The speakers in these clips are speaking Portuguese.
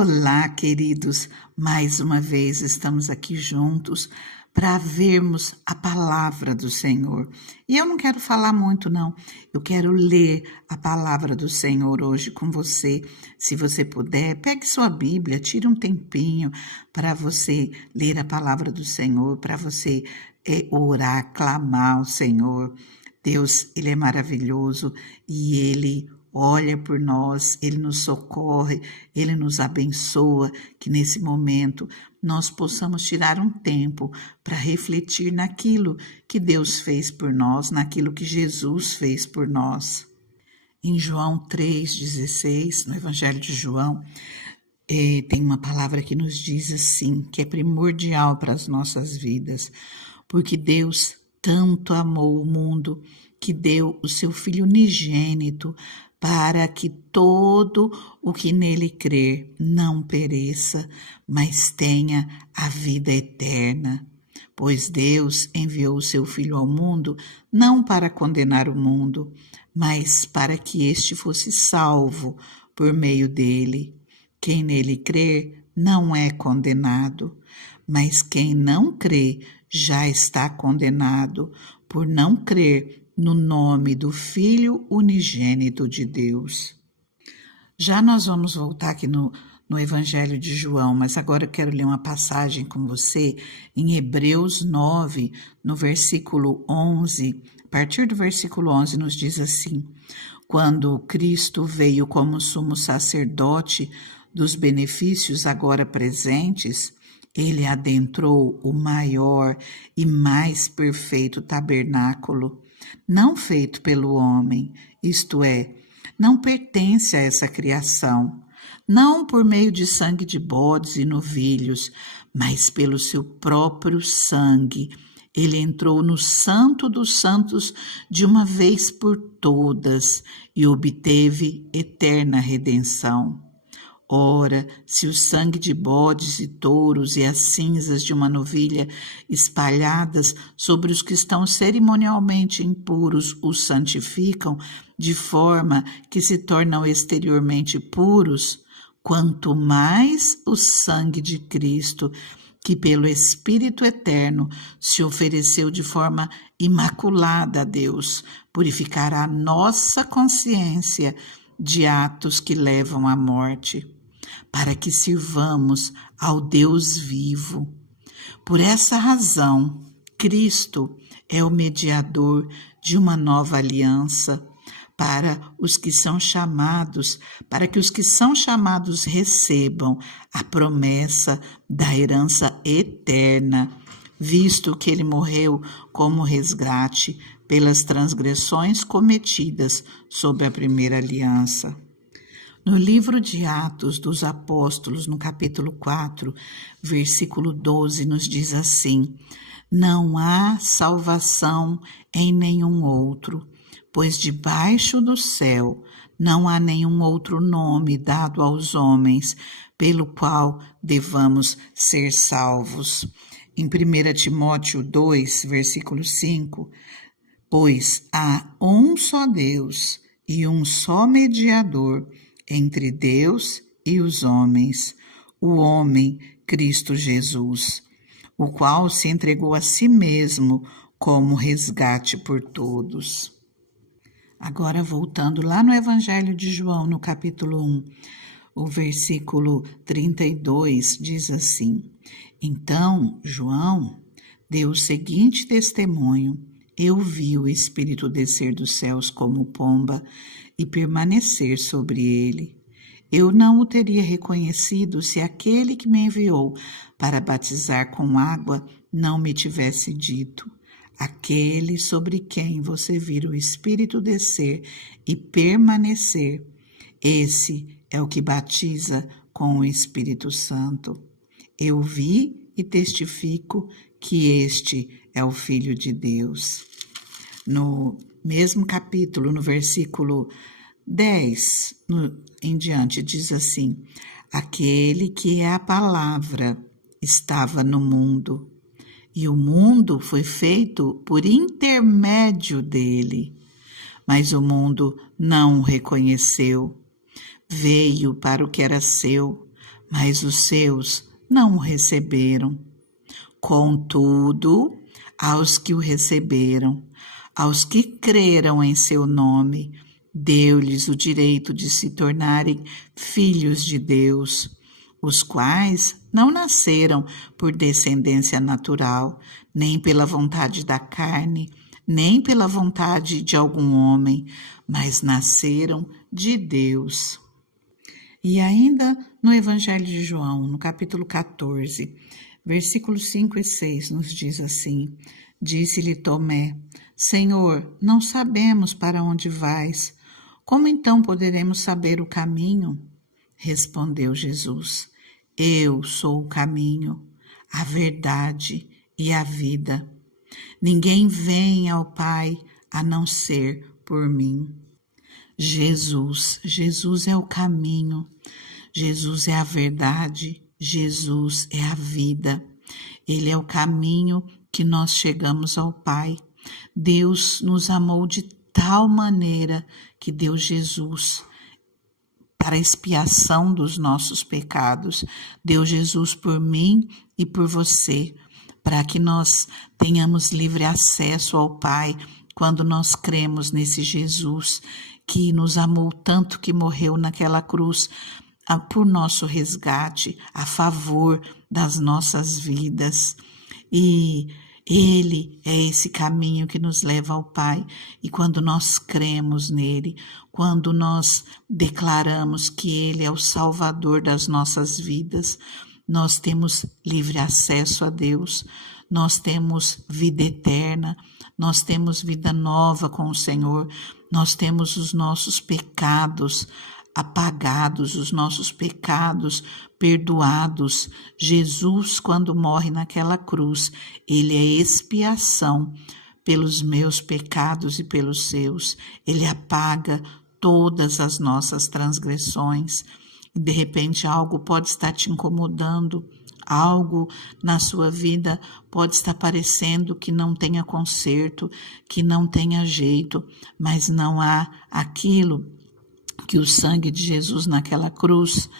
Olá, queridos! Mais uma vez estamos aqui juntos para vermos a palavra do Senhor. E eu não quero falar muito, não. Eu quero ler a palavra do Senhor hoje com você. Se você puder, pegue sua Bíblia, tire um tempinho para você ler a palavra do Senhor, para você orar, clamar ao Senhor. Deus, Ele é maravilhoso e Ele olha por nós, Ele nos socorre, Ele nos abençoa, que nesse momento nós possamos tirar um tempo para refletir naquilo que Deus fez por nós, naquilo que Jesus fez por nós. Em João 3,16, no Evangelho de João, tem uma palavra que nos diz assim, que é primordial para as nossas vidas, porque Deus tanto amou o mundo que deu o seu Filho unigênito para que todo o que nele crer não pereça, mas tenha a vida eterna. Pois Deus enviou o seu Filho ao mundo não para condenar o mundo, mas para que este fosse salvo por meio dele. Quem nele crer não é condenado, mas quem não crê já está condenado por não crer no nome do Filho unigênito de Deus. Já nós vamos voltar aqui no Evangelho de João, mas agora eu quero ler uma passagem com você em Hebreus 9, no versículo 11. A partir do versículo 11 nos diz assim: quando Cristo veio como sumo sacerdote dos benefícios agora presentes, ele adentrou o maior e mais perfeito tabernáculo, não feito pelo homem, isto é, não pertence a essa criação, não por meio de sangue de bodes e novilhos, mas pelo seu próprio sangue. Ele entrou no Santo dos Santos de uma vez por todas e obteve eterna redenção. Ora, se o sangue de bodes e touros e as cinzas de uma novilha espalhadas sobre os que estão cerimonialmente impuros os santificam, de forma que se tornam exteriormente puros, quanto mais o sangue de Cristo, que pelo Espírito Eterno se ofereceu de forma imaculada a Deus, purificará nossa consciência de atos que levam à morte, para que sirvamos ao Deus vivo. Por essa razão, Cristo é o mediador de uma nova aliança para que os que são chamados recebam a promessa da herança eterna, visto que ele morreu como resgate pelas transgressões cometidas sob a primeira aliança. No livro de Atos dos Apóstolos, no capítulo 4, versículo 12, nos diz assim: não há salvação em nenhum outro, pois debaixo do céu não há nenhum outro nome dado aos homens pelo qual devamos ser salvos. Em 1 Timóteo 2, versículo 5, pois há um só Deus e um só mediador entre Deus e os homens, o homem Cristo Jesus, o qual se entregou a si mesmo como resgate por todos. Agora, voltando lá no Evangelho de João, no capítulo 1, o versículo 32 diz assim: então, João deu o seguinte testemunho: eu vi o Espírito descer dos céus como pomba e permanecer sobre ele. Eu não o teria reconhecido se aquele que me enviou para batizar com água não me tivesse dito: aquele sobre quem você vira o Espírito descer e permanecer, esse é o que batiza com o Espírito Santo. Eu vi e testifico que este é o Filho de Deus. No mesmo capítulo, no versículo 10 em diante, diz assim: aquele que é a palavra estava no mundo, e o mundo foi feito por intermédio dele, mas o mundo não o reconheceu. Veio para o que era seu, mas os seus não o receberam. Contudo, aos que o receberam, aos que creram em seu nome, deu-lhes o direito de se tornarem filhos de Deus, os quais não nasceram por descendência natural, nem pela vontade da carne, nem pela vontade de algum homem, mas nasceram de Deus. E ainda no Evangelho de João, no capítulo 14, versículos 5 e 6, nos diz assim: Disse-lhe Tomé: Senhor, não sabemos para onde vais. Como então poderemos saber o caminho? Respondeu Jesus: Eu sou o caminho, a verdade e a vida. Ninguém vem ao Pai a não ser por mim. Jesus é o caminho, Jesus é a verdade, Jesus é a vida. Ele é o caminho que nós chegamos ao Pai. Deus nos amou de tal maneira que deu Jesus para a expiação dos nossos pecados. Deu Jesus por mim e por você, para que nós tenhamos livre acesso ao Pai quando nós cremos nesse Jesus que nos amou tanto que morreu naquela cruz por nosso resgate, a favor das nossas vidas. E Ele é esse caminho que nos leva ao Pai. E quando nós cremos nele, quando nós declaramos que Ele é o Salvador das nossas vidas, nós temos livre acesso a Deus, nós temos vida eterna, nós temos vida nova com o Senhor, nós temos os nossos pecados apagados, os nossos pecados perdoados. Jesus, quando morre naquela cruz, ele é expiação pelos meus pecados e pelos seus. Ele apaga todas as nossas transgressões. De repente, algo pode estar te incomodando, algo na sua vida pode estar parecendo que não tenha conserto, que não tenha jeito, mas não há aquilo que o sangue de Jesus naquela cruz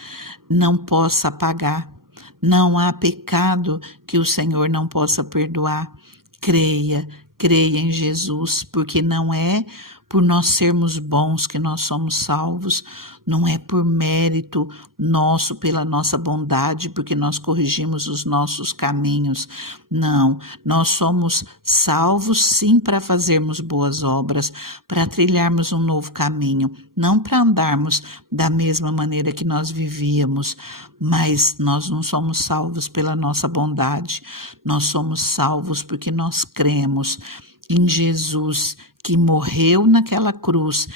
não possa apagar. Não há pecado que o Senhor não possa perdoar. Creia em Jesus, porque não é por nós sermos bons que nós somos salvos, não é por mérito nosso, pela nossa bondade, porque nós corrigimos os nossos caminhos. Não, nós somos salvos sim para fazermos boas obras, para trilharmos um novo caminho, não para andarmos da mesma maneira que nós vivíamos, mas nós não somos salvos pela nossa bondade, nós somos salvos porque nós cremos em Jesus, que morreu naquela cruz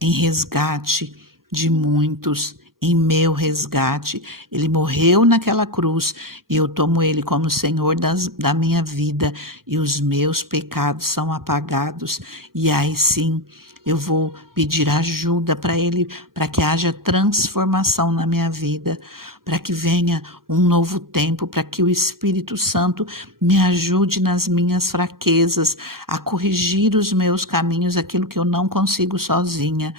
em resgate de muitos, em meu resgate. Ele morreu naquela cruz e eu tomo ele como Senhor da minha vida e os meus pecados são apagados. E aí sim, eu vou pedir ajuda para ele, para que haja transformação na minha vida, para que venha um novo tempo, para que o Espírito Santo me ajude nas minhas fraquezas, a corrigir os meus caminhos, aquilo que eu não consigo sozinha.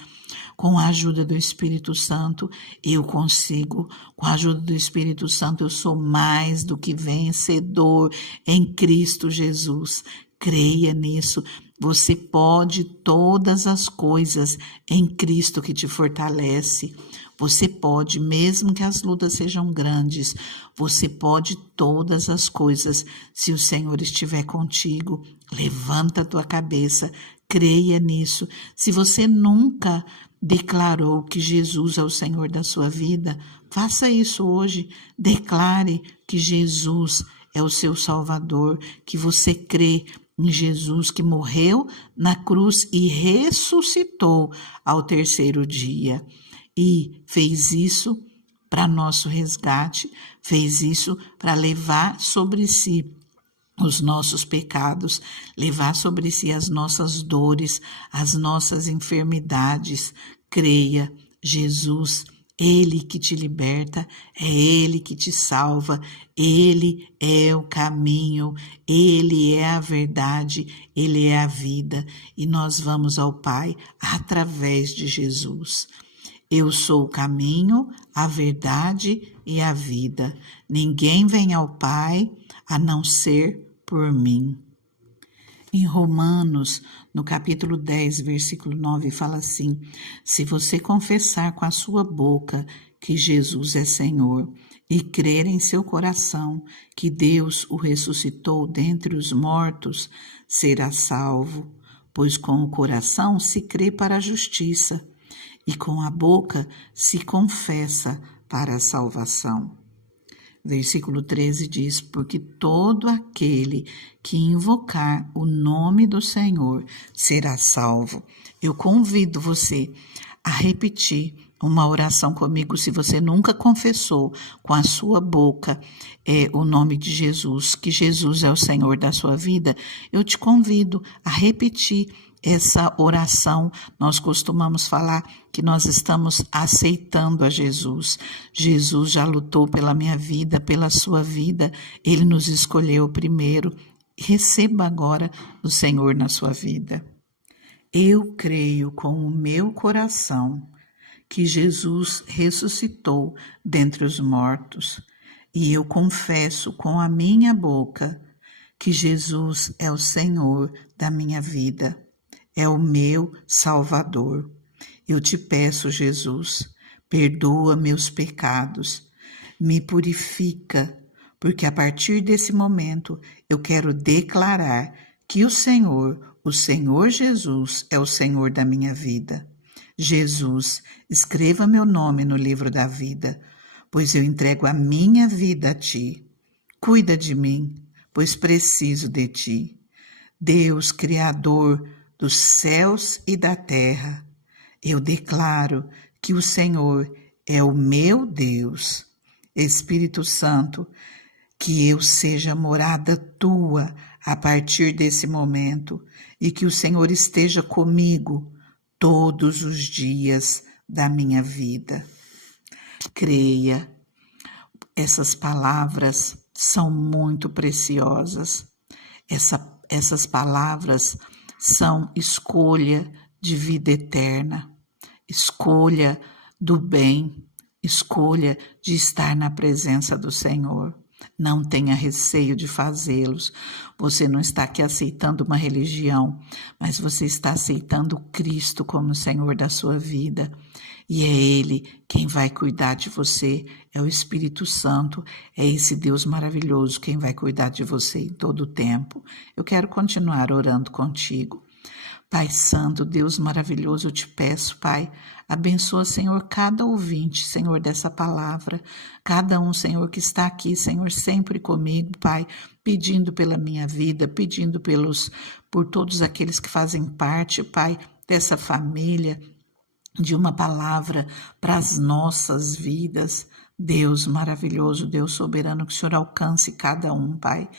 Com a ajuda do Espírito Santo, eu consigo. Com a ajuda do Espírito Santo, eu sou mais do que vencedor em Cristo Jesus. Creia nisso. Você pode todas as coisas em Cristo que te fortalece. Você pode, mesmo que as lutas sejam grandes, você pode todas as coisas se o Senhor estiver contigo. Levanta a tua cabeça, creia nisso. Se você nunca declarou que Jesus é o Senhor da sua vida, faça isso hoje. Declare que Jesus é o seu Salvador, que você crê em Jesus que morreu na cruz e ressuscitou ao terceiro dia. E fez isso para nosso resgate, fez isso para levar sobre si os nossos pecados, levar sobre si as nossas dores, as nossas enfermidades. Creia, Jesus, Ele que te liberta, é Ele que te salva, Ele é o caminho, Ele é a verdade, Ele é a vida, e nós vamos ao Pai através de Jesus. Eu sou o caminho, a verdade e a vida. Ninguém vem ao Pai a não ser por mim. Em Romanos, no capítulo 10, versículo 9, fala assim: se você confessar com a sua boca que Jesus é Senhor e crer em seu coração que Deus o ressuscitou dentre os mortos, será salvo, pois com o coração se crê para a justiça e com a boca se confessa para a salvação. Versículo 13 diz: porque todo aquele que invocar o nome do Senhor será salvo. Eu convido você a repetir uma oração comigo, se você nunca confessou com a sua boca o nome de Jesus, que Jesus é o Senhor da sua vida. Eu te convido a repetir essa oração. Nós costumamos falar que nós estamos aceitando a Jesus. Jesus já lutou pela minha vida, pela sua vida. Ele nos escolheu primeiro. Receba agora o Senhor na sua vida. Eu creio com o meu coração que Jesus ressuscitou dentre os mortos, e eu confesso com a minha boca que Jesus é o Senhor da minha vida, é o meu Salvador. Eu te peço, Jesus, perdoa meus pecados, me purifica, porque a partir desse momento eu quero declarar que o Senhor Jesus, é o Senhor da minha vida. Jesus, escreva meu nome no livro da vida, pois eu entrego a minha vida a Ti. Cuida de mim, pois preciso de Ti. Deus, Criador dos céus e da terra, eu declaro que o Senhor é o meu Deus. Espírito Santo, que eu seja morada Tua a partir desse momento e que o Senhor esteja comigo todos os dias da minha vida. Creia, essas palavras são muito preciosas. Essas palavras são escolha de vida eterna, escolha do bem, escolha de estar na presença do Senhor. Não tenha receio de fazê-los. Você não está aqui aceitando uma religião, mas você está aceitando Cristo como Senhor da sua vida. E é Ele quem vai cuidar de você, é o Espírito Santo, é esse Deus maravilhoso quem vai cuidar de você em todo o tempo. Eu quero continuar orando contigo. Pai Santo, Deus maravilhoso, eu te peço, Pai, abençoa, Senhor, cada ouvinte, Senhor, dessa palavra, cada um, Senhor, que está aqui, Senhor, sempre comigo, Pai, pedindo pela minha vida, pedindo por todos aqueles que fazem parte, Pai, dessa família, de uma palavra para as nossas vidas. Deus maravilhoso, Deus soberano, que o Senhor alcance cada um, Pai,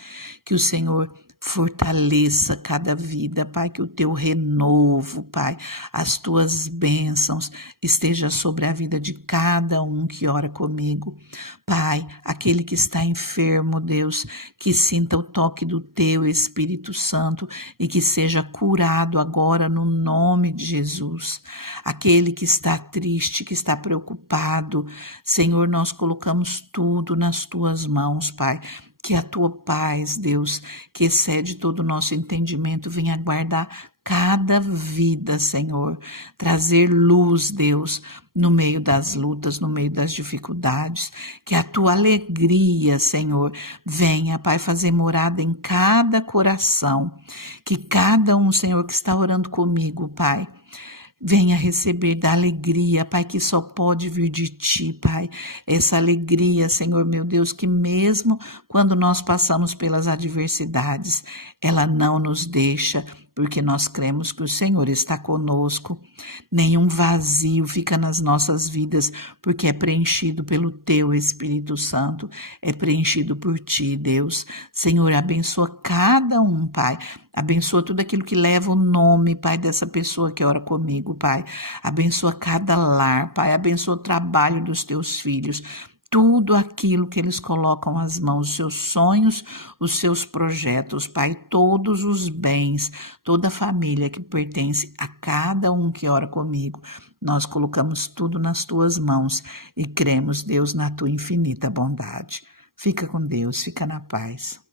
que o Senhor fortaleça cada vida, Pai, que o teu renovo, Pai, as tuas bênçãos esteja sobre a vida de cada um que ora comigo. Pai, aquele que está enfermo, Deus, que sinta o toque do teu Espírito Santo e que seja curado agora no nome de Jesus. Aquele que está triste, que está preocupado, Senhor, nós colocamos tudo nas tuas mãos, Pai. Que a tua paz, Deus, que excede todo o nosso entendimento, venha guardar cada vida, Senhor. Trazer luz, Deus, no meio das lutas, no meio das dificuldades. Que a tua alegria, Senhor, venha, Pai, fazer morada em cada coração. Que cada um, Senhor, que está orando comigo, Pai, venha receber da alegria, Pai, que só pode vir de Ti, Pai. Essa alegria, Senhor, meu Deus, que mesmo quando nós passamos pelas adversidades, ela não nos deixa, porque nós cremos que o Senhor está conosco. Nenhum vazio fica nas nossas vidas, porque é preenchido pelo Teu Espírito Santo, é preenchido por Ti, Deus. Senhor, abençoa cada um, Pai. Abençoa tudo aquilo que leva o nome, Pai, dessa pessoa que ora comigo, Pai. Abençoa cada lar, Pai. Abençoa o trabalho dos Teus filhos. tudo aquilo que eles colocam às mãos, os seus sonhos, os seus projetos, Pai, todos os bens, toda a família que pertence a cada um que ora comigo. Nós colocamos tudo nas tuas mãos e cremos, Deus, na tua infinita bondade. Fica com Deus, fica na paz.